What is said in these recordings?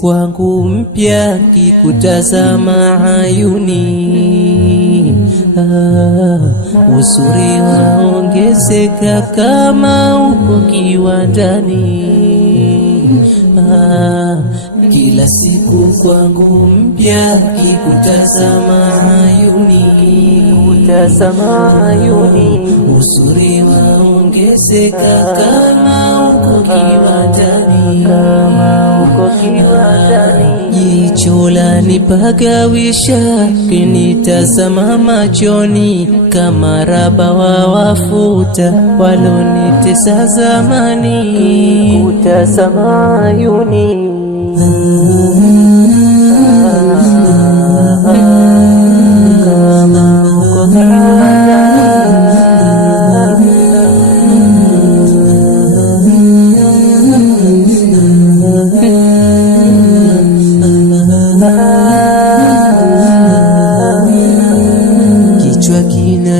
Kwangu mpya kikutazama ayuni, uzuri waongezeka kama uko kiwandani. Kila siku kwangu mpya kikutazama ayuni, uzuri waongezeka kama uko kiwandani. Jicho lanipagawisha kinitazama machoni, kama raba wa wafuta walonitesa zamani. Kutazama ayuni, kama uko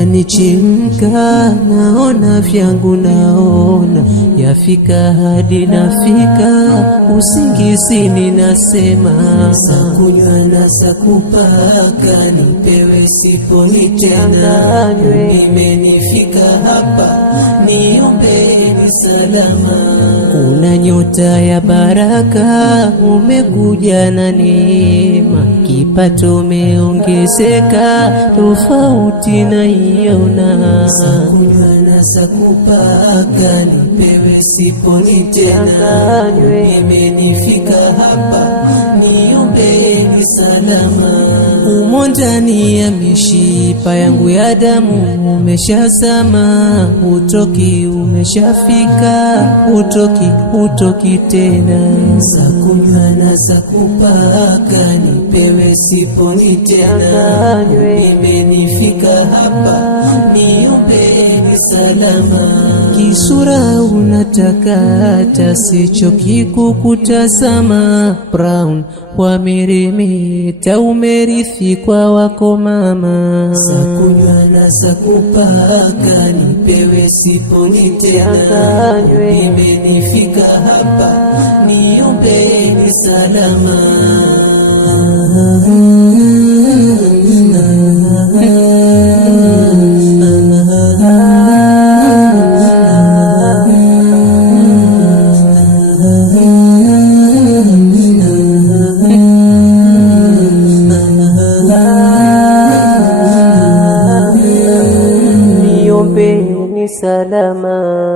kinanichemka, naona vyangu, naona yafika hadi nafika usingizini, nasema sakunywa na sakupaka, nipewe siponi tena, nimenifika hapa, niombeni salama. Kuna nyota ya baraka, umekuja na neema, kipato umeongezeka, tofauti naiona. Sakunywa na sakupaka, nipewe siponi tena, nimenifika hapa, niombeni salama. Umo ndani ya mishipa yangu ya damu umeshazama, utoki, umeshafika, utoki tena. Sakunywa na sakupaka, nipewe siponi tena, nimenifika hapa, niombeni salama. Kisura unatakata, sichoki kukutazama, brown wameremeta, umerithi kwa wako mama. Sakunywa na sakupaka, nipewe siponi tena, nimenifika hapa, niombeni salama. Niombeni salama.